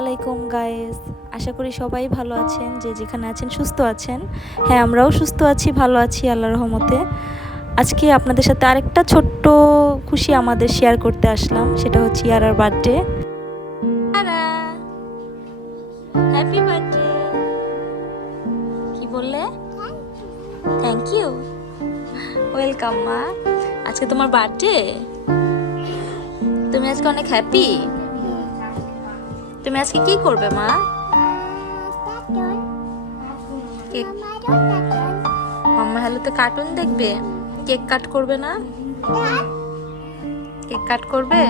আলাইকুম গাইস, আশা করি সবাই ভালো আছেন, যে যেখানে আছেন সুস্থ আছেন। হ্যাঁ, আমরাও সুস্থ আছি, ভালো আছি আল্লাহর রহমতে। আজকে আপনাদের সাথে আরেকটা ছোট্ট খুশি আমাদের শেয়ার করতে আসলাম, সেটা হচ্ছে ইয়ারার বার্থডে। Happy birthday. কি বললে? Thank you. ওয়েলকাম মা। আজকে তোমার বার্থডে, তুমি আজকে অনেক হ্যাপি। তুমি আজকে কি করবে মা? কেক, মাম্মা হ্যালোতে কার্টুন দেখবে। কেক কাট করবে না? কেক কাট করবে?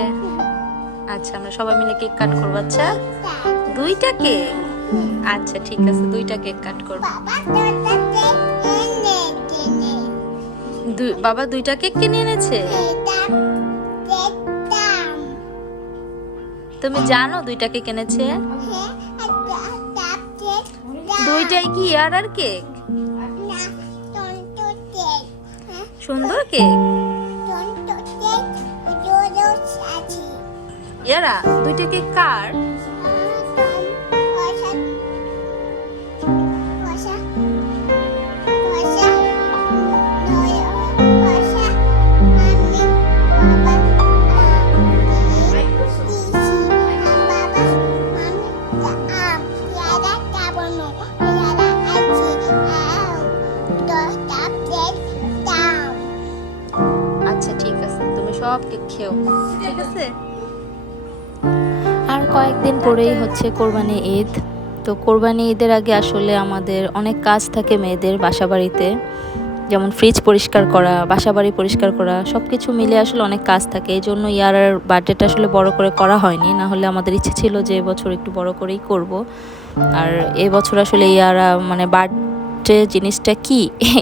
আচ্ছা, আমরা সবাই মিলে কেক কাট করবো। আচ্ছা, দুইটা কেক? আচ্ছা ঠিক আছে, দুইটা কেক কাট করবো। বাবা দুইটা কেক কিনে এনেছে? তুমি জানো দুইটা কেক এনেছে? দুইটাই কি ইয়ারার কেক? সুন্দর কেক। ইয়ারা, দুইটা কেক কার? আচ্ছা ঠিক আছে, তুমি সব কেক খেও, ঠিক আছে? আর কয়েকদিন পরেই হচ্ছে কোরবানি ঈদ। তো কোরবানি ঈদের আগে আসলে আমাদের অনেক কাজ থাকে মেয়েদের বাসাবাড়িতে, যেমন ফ্রিজ পরিষ্কার করা, বাসাবাড়ি পরিষ্কার করা, সব কিছু মিলে আসলে অনেক কাজ থাকে। এই জন্য ইয়ারার বার্থডেটা আসলে বড় করে করা হয়নি, না হলে আমাদের ইচ্ছে ছিল যে এবছর একটু বড় করেই করব। আর এবছর আসলে ইয়ারা মানে বার্থডে জিনিসটা কি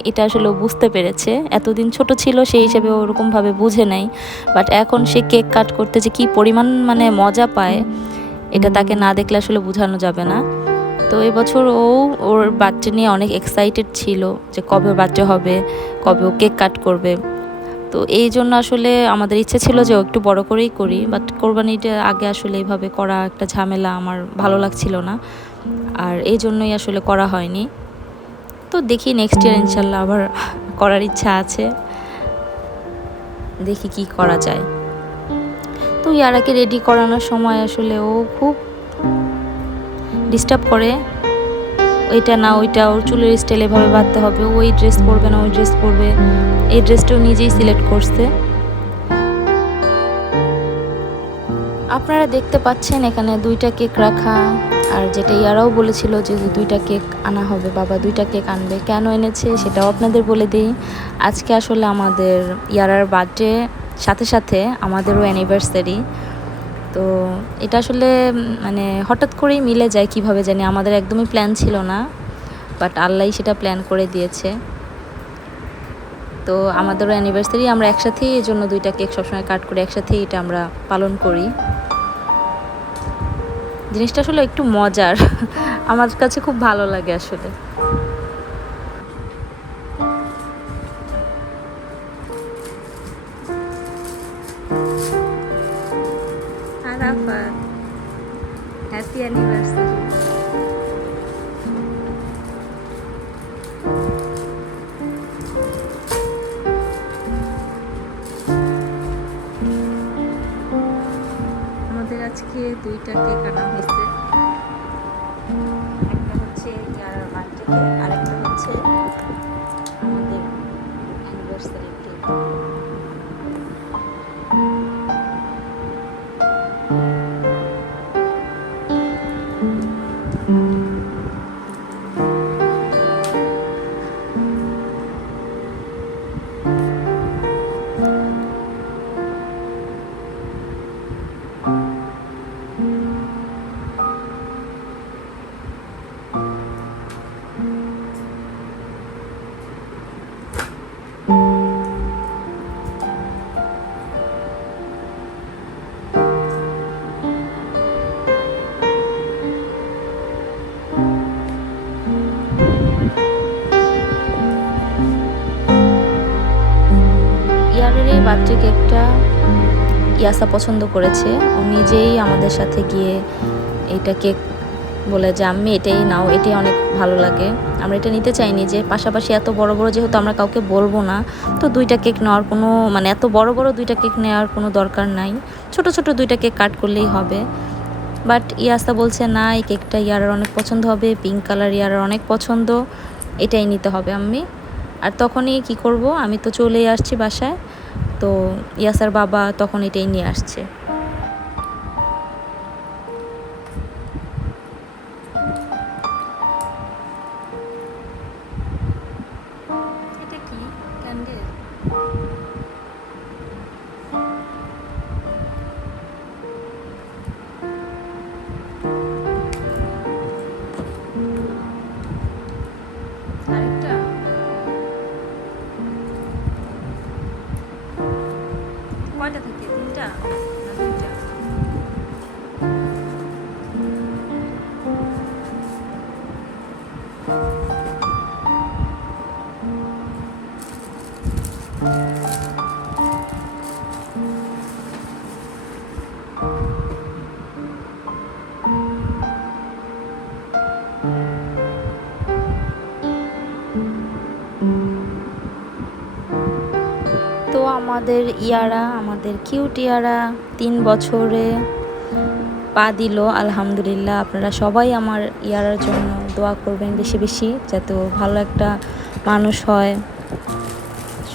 এটা আসলে বুঝতে পেরেছে। এতদিন ছোট ছিল সেই হিসেবে ওরকমভাবে বুঝে নেয়, বাট এখন সে কেক কাট করতে যে কী পরিমাণ মানে মজা পায়, এটা তাকে না দেখলে আসলে বোঝানো যাবে না। তো এবছর ওর বার্থডে নিয়ে অনেক এক্সাইটেড ছিল যে কবে বার্থডে হবে, কবে ও কেক কাট করবে। তো এই জন্য আসলে আমাদের ইচ্ছে ছিল যে ও একটু বড় করেই করি, বাট কোরবানিটা আগে আসলে এইভাবে করা একটা ঝামেলা, আমার ভালো লাগছিল না, আর এই জন্যই আসলে করা হয়নি। তো দেখি নেক্সট ইয়ার ইনশাল্লাহ আবার করার ইচ্ছা আছে, দেখি কি করা যায়। তো ইয়ারাকে রেডি করানোর সময় আসলে ও খুব ডিস্টার্ব করে, ওইটা না ওইটা, ওর চুলের স্টাইল এভাবে বাঁধতে হবে, ওই ড্রেস পরবে না ওই ড্রেস পরবে। এই ড্রেসটাও নিজেই সিলেক্ট করছে। আপনারা দেখতে পাচ্ছেন এখানে দুইটা কেক রাখা, আর যেটা ইয়ারাও বলেছিল যে দুইটা কেক আনা হবে, বাবা দুইটা কেক আনবে। কেন এনেছে সেটাও আপনাদের বলে দিই। আজকে আসলে আমাদের ইয়ারার বার্থডে সাথে সাথে আমাদেরও অ্যানিভার্সারি। তো এটা আসলে মানে হঠাৎ করেই মিলে যায়, কিভাবে জানি, আমাদের একদমই প্ল্যান ছিল না, বাট আল্লাহই সেটা প্ল্যান করে দিয়েছে। তো আমাদেরও অ্যানিভার্সারি, আমরা একসাথেই এই জন্য দুইটা কেক সবসময় কাট করে একসাথেই এটা আমরা পালন করি। জিনিসটা আসলে একটু মজার, আমার কাছে খুব ভালো লাগে আসলে। Happy anniversary. আমাদের আজকে দুইটা কেক আনা হয়েছে, একটা হচ্ছে ইয়ারার বার্থডে কেক, আরেকটা হচ্ছে আমাদের অ্যানিভার্সারি কেক। ইয়ারের এই বার্থডে কেকটা ইয়াসা পছন্দ করেছে, ও নিজেই আমাদের সাথে গিয়ে এটা কেক বলে যে আম্মি এটাই নাও, এটাই অনেক ভালো লাগে। আমরা এটা নিতে চাইনি, যে পাশাপাশি এত বড় বড় যেহেতু আমরা কাউকে বলবো না, তো দুইটা কেক নেওয়ার কোনো মানে এত বড় বড় দুইটা কেক নেওয়ার কোনো দরকার নাই, ছোট ছোট দুইটা কেক কাট করলেই হবে। বাট ইয়াস্তা বলছে না, এই কেকটা ইয়ারার অনেক পছন্দ হবে, পিঙ্ক কালার ইয়ারার অনেক পছন্দ, এটাই নিতে হবে আম্মি। আর তখনই কি করব, আমি তো চলেই আসছি বাসায়, তো ইয়াসার বাবা তখন এটাই নিয়ে আসছে। এটা কি ক্যান্ডেল? আরেকটা কয়টা থাকে? তিনটা না দুইটা? তো আমাদের ইয়ারা, আমাদের কিউট ইয়ারা 3 বছরে পা দিল, আলহামদুলিল্লাহ। আপনারা সবাই আমার ইয়ারার জন্য দোয়া করবেন বেশি বেশি, যাতে ও ভালো একটা মানুষ হয়,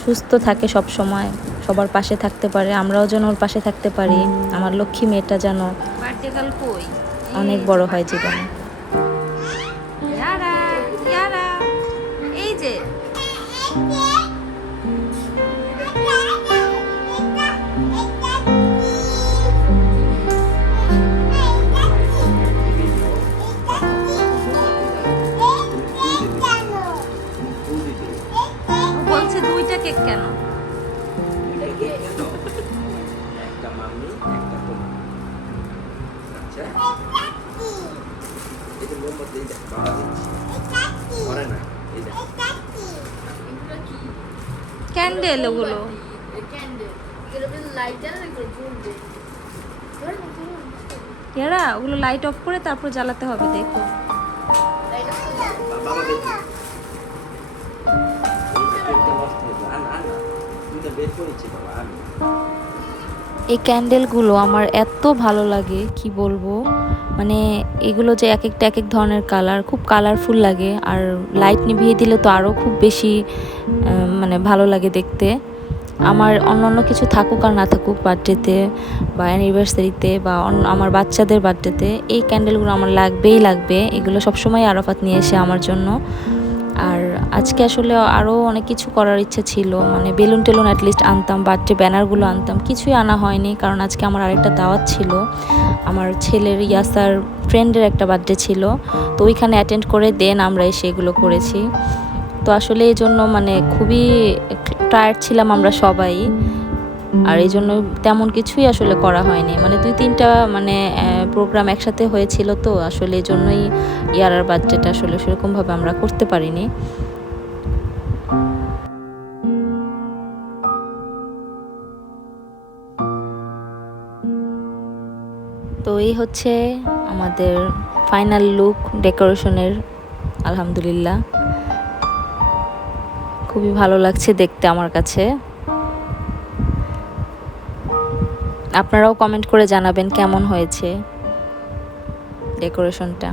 সুস্থ থাকে, সব সময় সবার পাশে থাকতে পারে, আমরাও যেন ওর পাশে থাকতে পারি। আমার লক্ষ্মী মেয়েটা যেন অনেক বড় হয় জীবনে। ইয়ারা, ইয়ারা, এই যে বলছে দুইটা কেক কেন? একটা মামি একটা তোমার। আচ্ছা এই যে মোমবাতি, এই যে বাবা দিচ্ছি করে না, এই যে ক্যান্ডেল, ওগুলো ইয়ারা ওগুলো লাইট অফ করে তারপর জ্বালাতে হবে, দেখো। বাবা দেখি এই যে কেকটা নষ্ট হয়ে যায়। না না তুই তো বের করেছি বাবা। আমি এই ক্যান্ডেলগুলো আমার এত ভালো লাগে কি বলবো, মানে এগুলো যে এক একটা এক এক ধরনের কালার, খুব কালারফুল লাগে। আর লাইট নিভিয়ে দিলে তো আরও খুব বেশি মানে ভালো লাগে দেখতে। আমার অন্য কিছু থাকুক আর না থাকুক, বার্থডেতে বা অ্যানিভার্সারিতে বা আমার বাচ্চাদের বার্থডেতে, এই ক্যান্ডেলগুলো আমার লাগবেই লাগবে। এগুলো সবসময় আরাফাত নিয়ে এসে আমার জন্য। আর আজকে আসলে আরও অনেক কিছু করার ইচ্ছা ছিল, মানে বেলুন টেলুন অ্যাটলিস্ট আনতাম, বার্থডে ব্যানারগুলো আনতাম, কিছুই আনা হয়নি, কারণ আজকে আমার আরেকটা দাওয়াত ছিল। আমার ছেলের ইয়াসার ফ্রেন্ডের একটা বার্থডে ছিল, তো ওইখানে অ্যাটেন্ড করে দেন আমরা এসে এগুলো করেছি। তো আসলে এই জন্য মানে খুবই টায়ার্ড ছিলাম আমরা সবাই, আর এই জন্য তেমন কিছুই আসলে করা হয়নি, মানে 2-3টা মানে প্রোগ্রাম একসাথে হয়েছিল, তো আসলে এই জন্যই ইয়ারার বার্থডেটা আসলে সেরকমভাবে আমরা করতে পারিনি। তো এই হচ্ছে আমাদের ফাইনাল লুক ডেকোরেশনের, আলহামদুলিল্লাহ খুবই ভালো লাগছে দেখতে আমার কাছে। আপনারাও কমেন্ট করে জানাবেন কেমন হয়েছে ডেকোরেশনটা।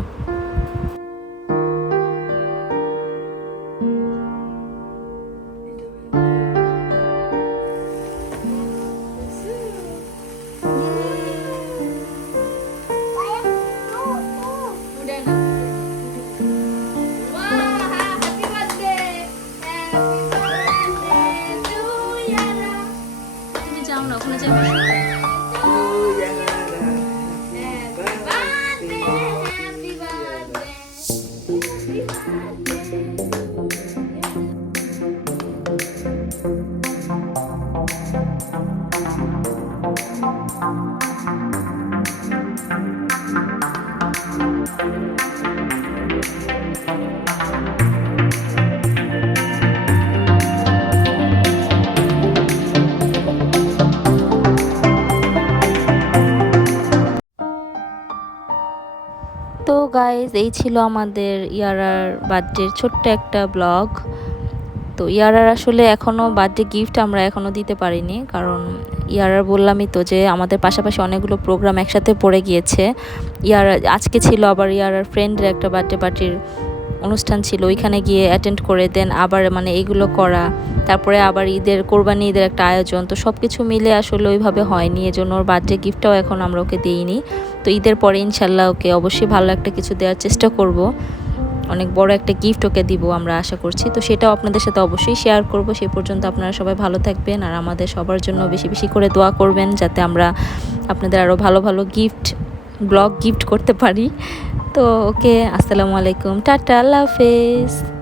তুমি যাও না, ওখানে যাই বসো। গাইজ এই ছিল আমাদের ইয়ারার বার্থডের ছোট্ট একটা ব্লগ। তো ইয়ারার আসলে এখনও বার্থডে গিফট আমরা এখনও দিতে পারিনি, কারণ ইয়ারার বললামই তো যে আমাদের পাশাপাশি অনেকগুলো প্রোগ্রাম একসাথে পড়ে গিয়েছে। আজকে ছিল আবার ইয়ারার ফ্রেন্ডের একটা বার্থডে পার্টির অনুষ্ঠান ছিল, ওইখানে গিয়ে অ্যাটেন্ড করে দেন আবার মানে এইগুলো করা, তারপরে আবার কোরবানি ঈদের একটা আয়োজন, তো সব কিছু মিলে আসলে ওইভাবে হয়নি, এজন্য ওর বার্থডে গিফটটাও এখন আমরা ওকে দিইনি। তো ঈদের পরে ইনশাল্লাহ ওকে অবশ্যই ভালো একটা কিছু দেওয়ার চেষ্টা করব, অনেক বড় একটা গিফট ওকে দিব আমরা আশা করছি। তো সেটাও আপনাদের সাথে অবশ্যই শেয়ার করব। সেই পর্যন্ত আপনারা সবাই ভালো থাকবেন আর আমাদের সবার জন্য বেশি বেশি করে দোয়া করবেন, যাতে আমরা আপনাদের আরও ভালো ভালো ব্লগ গিফট করতে পারি। তো ওকে, আসসালামু আলাইকুম, টাটা, আল্লাহ হাফেজ।